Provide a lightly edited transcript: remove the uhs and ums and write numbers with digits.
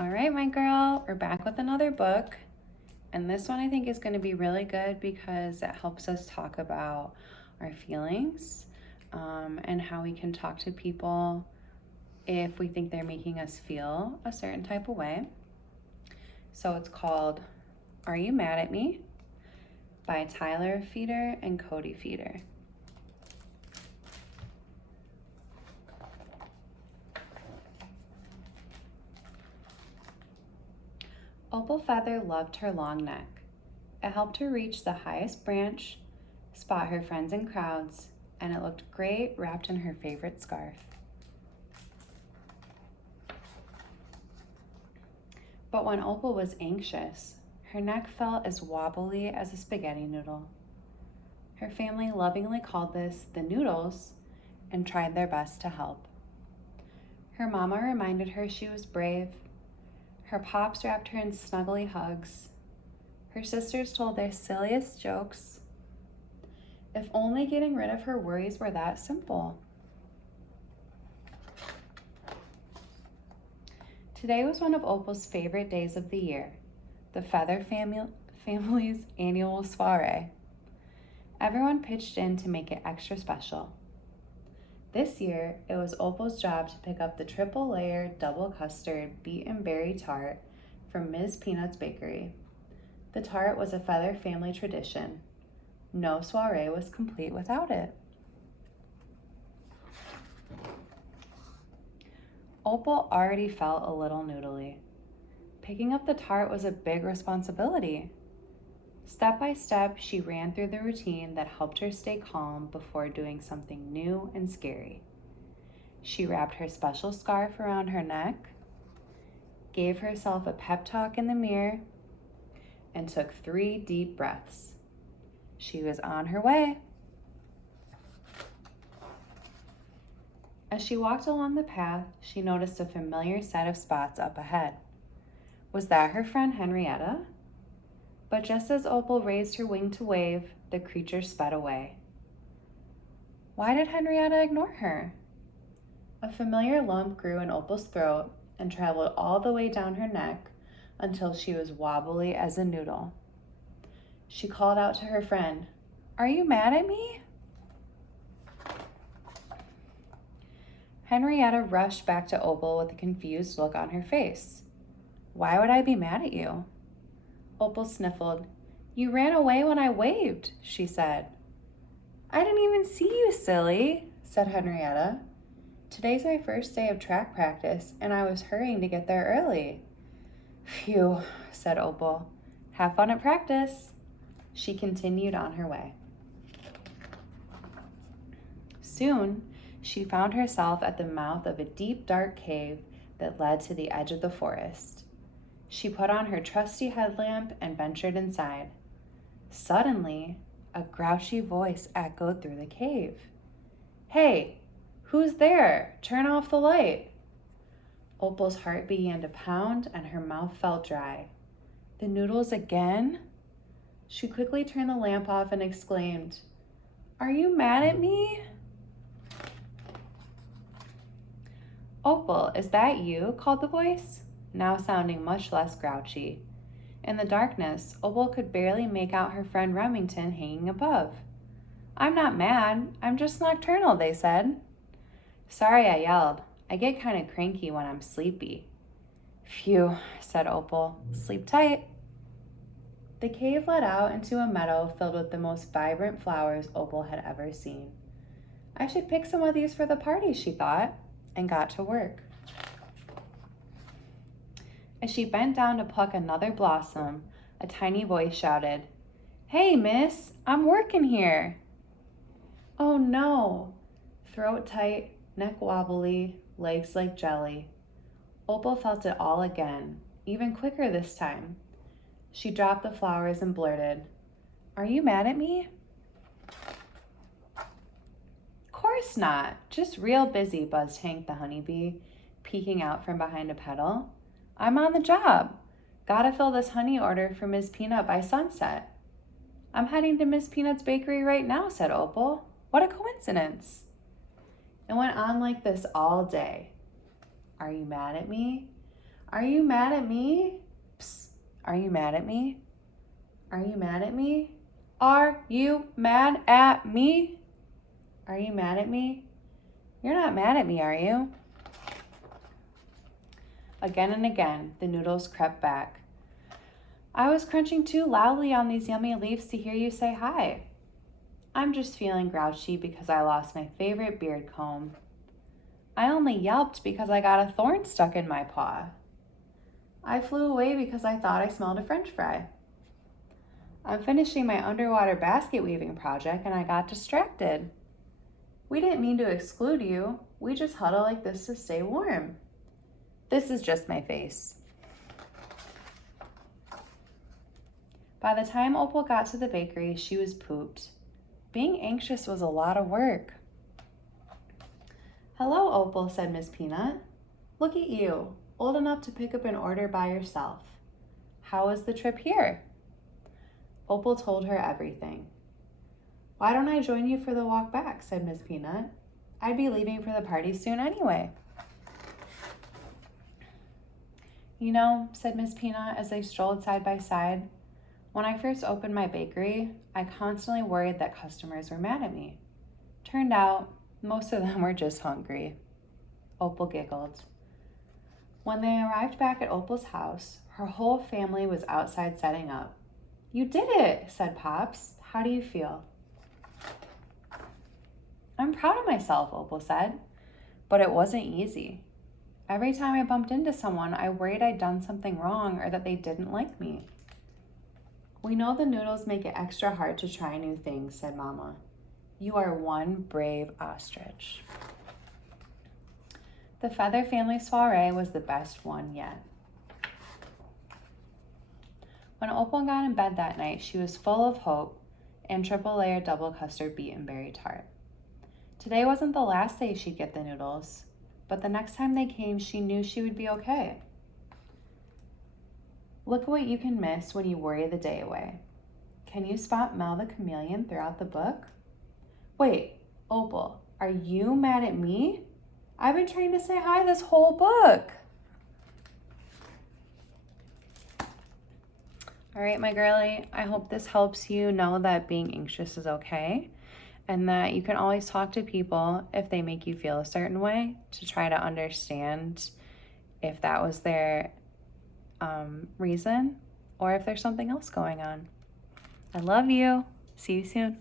All right, my girl, we're back with another book. And this one I think is going to be really good because it helps us talk about our feelings and how we can talk to people if we think they're making us feel a certain type of way. So it's called Are You Mad at Me? By Tyler Feeder and Cody Feeder. Opal Feather loved her long neck. It helped her reach the highest branch, spot her friends in crowds, and it looked great wrapped in her favorite scarf. But when Opal was anxious, her neck felt as wobbly as a spaghetti noodle. Her family lovingly called this the noodles and tried their best to help. Her mama reminded her she was brave. Her pops wrapped her in snuggly hugs. Her sisters told their silliest jokes. If only getting rid of her worries were that simple. Today was one of Opal's favorite days of the year, the Feather family's annual soiree. Everyone pitched in to make it extra special. This year, it was Opal's job to pick up the triple-layer double custard beet and berry tart from Ms. Peanut's Bakery. The tart was a Feather family tradition. No soiree was complete without it. Opal already felt a little noodly. Picking up the tart was a big responsibility. Step by step, she ran through the routine that helped her stay calm before doing something new and scary. She wrapped her special scarf around her neck, gave herself a pep talk in the mirror, and took 3 deep breaths. She was on her way. As she walked along the path, she noticed a familiar set of spots up ahead. Was that her friend Henrietta? But just as Opal raised her wing to wave, the creature sped away. Why did Henrietta ignore her? A familiar lump grew in Opal's throat and traveled all the way down her neck until she was wobbly as a noodle. She called out to her friend, "Are you mad at me?" Henrietta rushed back to Opal with a confused look on her face. "Why would I be mad at you?" Opal sniffled. "You ran away when I waved," she said. "I didn't even see you, silly," said Henrietta. "Today's my first day of track practice, and I was hurrying to get there early." "Phew," said Opal. "Have fun at practice." She continued on her way. Soon, she found herself at the mouth of a deep, dark cave that led to the edge of the forest. She put on her trusty headlamp and ventured inside. Suddenly, a grouchy voice echoed through the cave. "Hey, who's there? Turn off the light." Opal's heart began to pound and her mouth felt dry. "The noodles again?" She quickly turned the lamp off and exclaimed, "Are you mad at me?" "Opal, is that you?" called the voice, now sounding much less grouchy. In the darkness, Opal could barely make out her friend Remington hanging above. "I'm not mad, I'm just nocturnal," they said. "Sorry I yelled. I get kind of cranky when I'm sleepy." "Phew," said Opal. "Sleep tight." The cave led out into a meadow filled with the most vibrant flowers Opal had ever seen. "I should pick some of these for the party," she thought, and got to work. As she bent down to pluck another blossom, a tiny voice shouted, "Hey, miss, I'm working here." Oh no! Throat tight, neck wobbly, legs like jelly. Opal felt it all again, even quicker this time. She dropped the flowers and blurted, "Are you mad at me?" "Course not, just real busy," buzzed Hank the honeybee, peeking out from behind a petal. "I'm on the job. Gotta fill this honey order for Miss Peanut by sunset." "I'm heading to Miss Peanut's bakery right now," said Opal. "What a coincidence." It went on like this all day. "Are you mad at me? Are you mad at me? Psst. Are you mad at me? Are you mad at me? Are you mad at me? Are you mad at me? You're not mad at me, are you? Again and again, the noodles crept back. I was crunching too loudly on these yummy leaves to hear you say hi. I'm just feeling grouchy because I lost my favorite beard comb. I only yelped because I got a thorn stuck in my paw. I flew away because I thought I smelled a French fry. I'm finishing my underwater basket weaving project and I got distracted. We didn't mean to exclude you. We just huddle like this to stay warm. This is just my face. By the time Opal got to the bakery, she was pooped. Being anxious was a lot of work. Hello, Opal, said Miss Peanut. Look at you, old enough to pick up an order by yourself. How was the trip here? Opal told her everything. Why don't I join you for the walk back, said Miss Peanut. I'd be leaving for the party soon anyway. You know, said Miss Peanut as they strolled side by side, when I first opened my bakery, I constantly worried that customers were mad at me. Turned out, most of them were just hungry. Opal giggled. When they arrived back at Opal's house, her whole family was outside setting up. You did it, said Pops. How do you feel? I'm proud of myself, Opal said, but it wasn't easy. Every time I bumped into someone, I worried I'd done something wrong or that they didn't like me. We know the noodles make it extra hard to try new things, said Mama. You are one brave ostrich. The Feather Family soiree was the best one yet. When Opal got in bed that night, she was full of hope and triple-layer double custard beet and berry tart. Today wasn't the last day she'd get the noodles, but the next time they came, she knew she would be okay. Look what you can miss when you worry the day away. Can you spot Mel the chameleon throughout the book? Wait, Opal, are you mad at me? I've been trying to say hi this whole book. All right, my girlie, I hope this helps you know that being anxious is okay and that you can always talk to people if they make you feel a certain way to try to understand if that was their reason or if there's something else going on. I love you. See you soon.